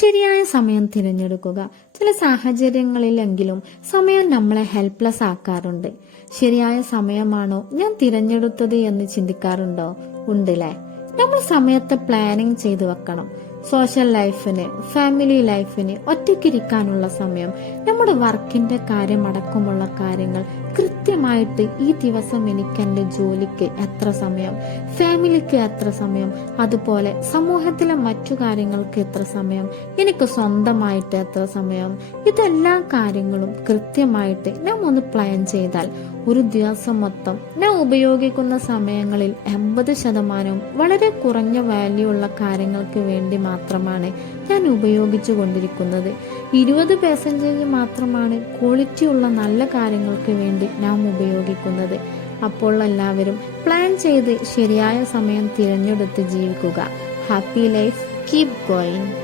ശരിയായ സമയം തിരഞ്ഞെടുക്കുക. ചില സാഹചര്യങ്ങളിലെങ്കിലും സമയം നമ്മളെ ഹെൽപ്ലെസ് ആക്കാറുണ്ട്. ശരിയായ സമയമാണോ ഞാൻ തിരഞ്ഞെടുത്തത് എന്ന് ചിന്തിക്കാറുണ്ടോ? ഉണ്ടല്ലേ. നമ്മൾ സമയത്തെ പ്ലാനിങ് ചെയ്തു വെക്കണം. സോഷ്യൽ ലൈഫിന്, ഫാമിലി ലൈഫിന്, ഒറ്റയ്ക്കിരിക്കാനുള്ള സമയം, നമ്മുടെ വർക്കിന്റെ കാര്യമടക്കമുള്ള കാര്യങ്ങൾ കൃത്യമായിട്ട് ഈ ദിവസം എനിക്ക് എന്റെ ജോലിക്ക് എത്ര സമയം, ഫാമിലിക്ക് എത്ര സമയം, അതുപോലെ സമൂഹത്തിലെ മറ്റു കാര്യങ്ങൾക്ക് എത്ര സമയം, എനിക്ക് സ്വന്തമായിട്ട് എത്ര സമയം, ഇതെല്ലാ കാര്യങ്ങളും കൃത്യമായിട്ട് നാം ഒന്ന് പ്ലാൻ ചെയ്താൽ ഒരു ദിവസം മൊത്തം ഞാൻ ഉപയോഗിക്കുന്ന സമയങ്ങളിൽ 80% വളരെ കുറഞ്ഞ വാല്യൂ ഉള്ള കാര്യങ്ങൾക്ക് വേണ്ടി മാത്രമാണ് ഞാൻ ഉപയോഗിച്ചു കൊണ്ടിരിക്കുന്നത്. 20% മാത്രമാണ് ക്വാളിറ്റി ഉള്ള നല്ല കാര്യങ്ങൾക്ക് വേണ്ടി നാം ഉപയോഗിക്കുന്നത്. അപ്പോൾ എല്ലാവരും പ്ലാൻ ചെയ്ത് ശരിയായ സമയം തിരഞ്ഞെടുത്ത് ജീവിക്കുക. Happy life, keep going.